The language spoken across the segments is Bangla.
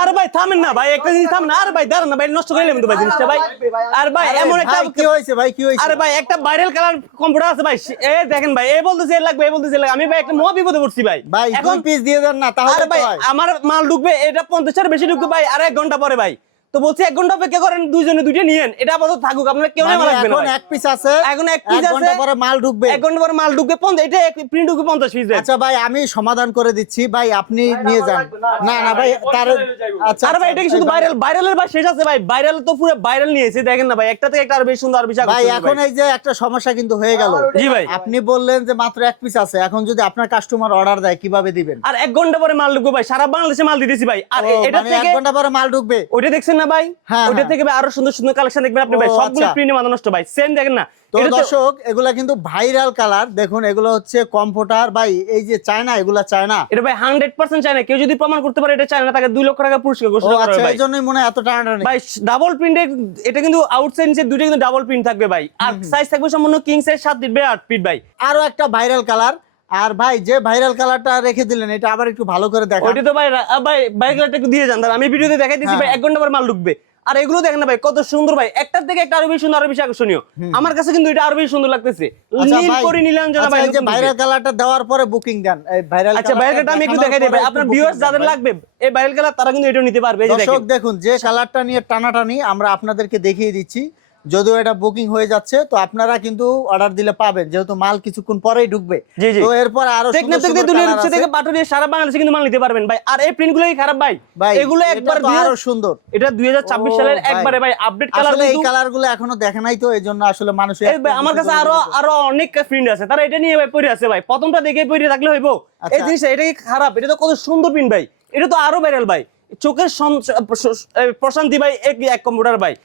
আরে ভাই থামেন না ভাই, একটা জিনিস থামেন না। আরে ভাই দাঁড়ান না ভাই, নষ্ট করে নেবেন তো ভাই জিনিসটা ভাই। আর ভাই এমন একটা কি হয়েছে ভাই, কি হয়েছে? আরে ভাই একটা ভাইরাল কালার কম্পিউটার আছে ভাই, এ দেখেন ভাই, এ বলতেছে এ লাগবে, এ বলতেছে লাগবে। আমি ভাই একটা মহা বিপদে পড়ছি ভাই। ভাই এখন পিস দিয়ে দেন না তাহলে। আরে ভাই আমার মাল ঢুকবে, এটা 50 বেশি ঢুকবে ভাই আর 1 ঘন্টা পরে ভাই। তো বলছি 1 ঘন্টা অপেক্ষা করেন, দুইজনে দুইটা নিয়েন, এটা আপাতত থাকুক, আপনারা কেউ নেওয়া লাগবে না। এখন এক পিস আছে, এখন এক পিস আছে, 1 ঘন্টা পরে মাল ঢুকবে। 1 ঘন্টা পরে মাল ঢুকবে, এটা প্রিন্ট ঢুকবে 50 পিস। আচ্ছা ভাই আমি সমাধান করে দিচ্ছি ভাই, আপনি নিয়ে যান। না না ভাই তার আচ্ছা। আরে ভাই এটা কি শুধু ভাইরালের ভাই শেষ আছে ভাই? ভাইরাল তো পুরো ভাইরাল নিয়েছে, দেখেন না ভাই, একটা থেকে একটা আরো বেশি সুন্দর, আরো বেশি ভাই এখন এই যে একটা সমস্যা কিন্তু হয়ে গেল। জি ভাই, আপনি বললেন যে মাত্র এক পিস আছে, এখন যদি আপনার কাস্টমার অর্ডার দেয় কিভাবে দিবেন? আর 1 ঘন্টা পরে মাল ঢুকবে ভাই, সারা বাংলাদেশে মাল দিতেছি ভাই। আর এটা মানে থেকে 1 ঘন্টা পরে মাল ঢুকবে, ওইটা দেখছেন না ভাই? হ্যাঁ, ওইটা থেকে ভাই আরো সুন্দর সুন্দর কালেকশন দেখবেন আপনি ভাই, সবগুলো প্রিন্টে মাথা নষ্ট ভাই, সেম দেখেন না। তো দর্শক এগুলা কিন্তু ভাইরাল কালার, দেখুন এগুলো হচ্ছে কম্পিউটার ভাই, এই যে চায়না, এগুলা চায়না। এটা ভাই 100% চায়না, কেউ যদি প্রমাণ করতে পারে এটা চায়না, তাকে 2 লক্ষ টাকা পুরস্কার ঘোষণা করা হবে ভাই। এইজন্যই মনে হয় এত টানাটানি ভাই। ডাবল প্রিন্টে এটা কিন্তু আউটসাইড নিচে দুটো কিন্তু ডাবল প্রিন্ট থাকবে ভাই। আর সাইজ থাকবে সম্পূর্ণ king size 7 feet by 8 feet ভাই। আরো একটা ভাইরাল কালার। আর ভাই যে ভাইরাল কালারটা রেখে দিলেন এটা আবার একটু ভালো করে দেখান। ওইটা তো ভাই ভাই কালারটা একটু দিয়ে যান, আমি ভিডিওতে দেখাই দিছি ভাই, 1 ঘন্টা পর মাল ঢুকবে। আর এগুলো দেখেন না ভাই কত সুন্দর ভাই, একটার থেকে একটা আরো বেশি সুন্দর, আরো বেশি আকর্ষণীয়। আমার কাছে কিন্তু এটা আরো বেশি সুন্দর লাগতেছে। নীল করে নিলাম যেন ভাই, এই যে ভাইরাল কালারটা দেওয়ার পরে বুকিং দেন। এই ভাইরাল আচ্ছা ভাইরাল কালারটা আমি একটু দেখাই দিই ভাই, আপনার ভিউয়ার্স যাদের লাগবে এই ভাইরাল কালার তারা কিন্তু এটাও নিতে পারবে। এই যে দর্শক দেখুন যে কালারটা নিয়ে টানাটানি আমরা আপনাদেরকে দেখিয়ে দিচ্ছি, যদিও এটা বুকিং হয়ে যাচ্ছে, তো আপনারা কিন্তু অর্ডার দিলে পাবেন, যেহেতু মাল কিছুক্ষণ পরেই ঢুকবে। তো এরপর আরো সুন্দর সুন্দর কালার আছে, থেকে পাঠিয়ে দিয়ে সারা বাংলাদেশে কিন্তু মাল নিতে পারবেন ভাই। আর এই প্রিন্টগুলো কি খারাপ ভাই? এগুলো একবার আরো সুন্দর। এটা 2026 সালের একবারে ভাই আপডেট কালার। আসলে এই কালারগুলো এখনো দেখে নাই, তো এইজন্য আসলে মানুষ আমার কাছে আরো অনেক প্রিন্ট আছে, তারা এটা নিয়ে ভাই পড়ে আছে ভাই, প্রথমটা দেখে পড়ে থাকলে হইবো? এই জিনিসটা এটা কি খারাপ? এটা তো কত সুন্দর প্রিন্ট ভাই, এটা তো আরো ভাইরাল ভাই, চোখের প্রশান্তি ভাই, এক কম্পিউটার ভাই।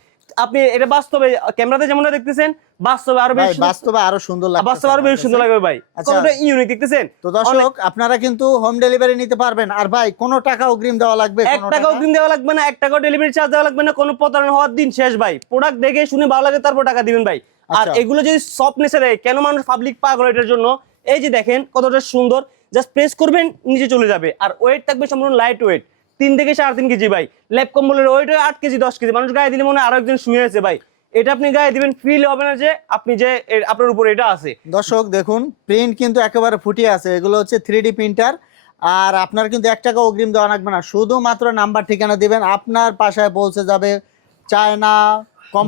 আপনি এটা বাস্তবে ক্যামেরাতে যেমনটা দেখতেছেন, বাস্তবে আরো বেশি, বাস্তবে আরো সুন্দর লাগবে, বাস্তবে আরো বেশি সুন্দর লাগবে ভাই। কতটা ইউনিক দেখতেছেন। তো দর্শক আপনারা কিন্তু হোম ডেলিভারি নিতে পারবেন। আর ভাই কোনো টাকা অগ্রিম দেওয়া লাগবে? 1 টাকা অগ্রিম দেওয়া লাগবে না, 1 টাকা ডেলিভারি চার্জ দেওয়া লাগবে না, কোনো প্রতারণা হওয়ার দিন শেষ ভাই। প্রোডাক্ট দেখে শুনে ভালো লাগে তারপর টাকা দিবেন ভাই। আর এগুলো যদি সফটনেসে দেয়, কেন মানুষ পাবলিক পাগল এটার জন্য? এই যে দেখেন কতটা সুন্দর, জাস্ট প্রেস করবেন নিচে চলে যাবে। আর ওয়েট থাকবে সম্পূর্ণ লাইট ওয়েট, 3 থেকে 3.5 কেজি ভাই। ল্যাপ কম্বলের ওয়েট 8 কেজি 10 কেজি, মানুষ গায়ে দিলে মনে হয় আরেকজন শুয়ে আছে ভাই। এটা আপনি গায়ে দিবেন, ফিল হবে না যে আপনি যে আপনার উপরে এটা আছে। দর্শক দেখুন প্রিন্ট কিন্তু একেবারে ফুটিয়ে আছে, এগুলো হচ্ছে 3D প্রিন্টার। আর আপনার কিন্তু 1 টাকা অগ্রিম দেওয়া লাগবে না, শুধুমাত্র নাম্বার ঠিকানা দিবেন, আপনার বাসায় পৌঁছে যাবে চায়না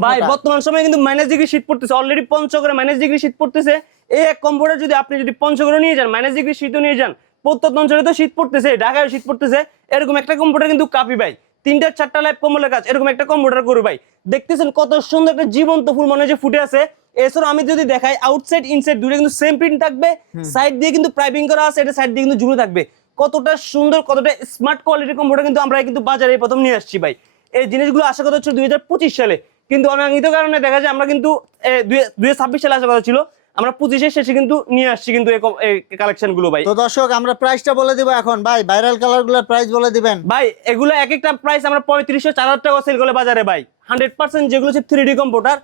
ভাই। বর্তমান সময়ে কিন্তু -ডিগ্রি শীত পড়তেছে, অলরেডি পঞ্চগড়ে -ডিগ্রি শীত পড়তেছে। এই এক কম্পিউটার যদি আপনি যদি পঞ্চগড়ে নিয়ে যান, -ডিগ্রি শীতও নিয়ে যান, প্রত্যন্ত অঞ্চলে তো শীত পড়তেছে, ঢাকায় শীত পড়তেছে, এরকম একটা কম্পিউটার কিন্তু কাপি ভাই। 3-4টা ল্যাপ কম্বলের কাজ, এরকম একটা কম্পিউটার করে ভাই। দেখতেছেন কত সুন্দর একটা জীবন্ত ফুল মনে যে ফুটে আছে। এছাড়াও আমি যদি দেখাই, আউটসাইড ইনসাইড দুটো কিন্তু সেম প্রিন্ট থাকবে, সাইড দিয়ে কিন্তু পাইপিং করা আছে, এটা সাইড দিয়ে কিন্তু ঝুলে থাকবে। কতটা সুন্দর, কতটা স্মার্ট কোয়ালিটির কম্পিউটার কিন্তু আমরা কিন্তু বাজারে প্রথম নিয়ে আসছি ভাই। এই জিনিসগুলো আশা করা হচ্ছে 2025 সালে, কিন্তু অনাঙ্গিত কারণে দেখা যায় আমরা কিন্তু 2026 সালে আশা কথা ছিল, আমরা 25 শেষে কিন্তু নিয়ে আসছি কিন্তু এই কালেকশন গুলো ভাই। তো দর্শক আমরা প্রাইসটা বলে দিব এখন ভাই, ভাইরাল কালারগুলোর প্রাইস বলে দিবেন ভাই। এগুলো এক একটা প্রাইস আমরা 3500-4000 টাকা সেল করে বাজারে ভাই। 100% যেগুলো হচ্ছে 3D কম্পিউটার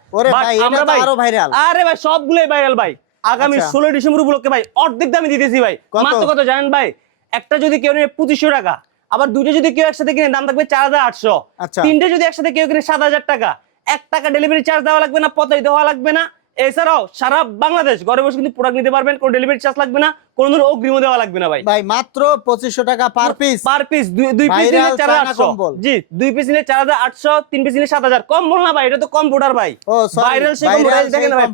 আমরা ভাই আরো ভাইরাল। আরে ভাই সবগুলোই ভাইরাল ভাই। আগামী 16 ডিসেম্বর উপলক্ষে ভাই অর্ধেক দামে দিতেছি ভাই। মাত্র কত জানেন ভাই? একটা যদি কেউ নেয় 2500 টাকা, আবার দুটো যদি কেউ একসাথে কিনে দাম থাকবে 4800। তিনটে যদি একসাথে কেউ কিনে 7000 টাকা। 1 টাকা ডেলিভারি চার্জ দেওয়া লাগবে না, প্রতারিত হওয়া লাগবে না। এছাড়াও সারা বাংলাদেশ ঘরে বসে কিন্তু প্রোডাক্ট নিতে পারবেন, কোনো ডেলিভারি চার্জ লাগবে না, কোনো ধরনের অগ্রিমও দেওয়া লাগবে না ভাই। ভাই মাত্র 2500 টাকা পার পিস। দুই পিস নিলে 4800। জি, 2 পিস নিলে 4800, 3 পিস নিলে 7000। কম বল না ভাই, এটা তো কম্পিউটার ভাই। ভাইরাল সেই কম্পিউটার দেখেন ভাই।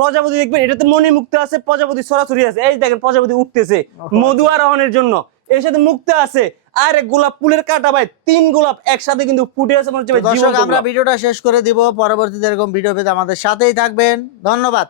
প্রজাপতি দেখবেন, এটা তো মনি মুক্ত আছে, প্রজাপতি সরাসরি আছে। এই দেখেন প্রজাপতি উঠতেছে মধু আরোহণের জন্য, এর সাথে মুক্ত আছে। আরে গোলাপ ফুলের কাটা ভাই, 3 গোলাপ একসাথে কিন্তু ফুটে আছে মনে হচ্ছে ভাই। দর্শক আমরা ভিডিওটা শেষ করে দিব, পরবর্তীতে এরকম ভিডিও পেতে আমাদের সাথেই থাকবেন। ধন্যবাদ।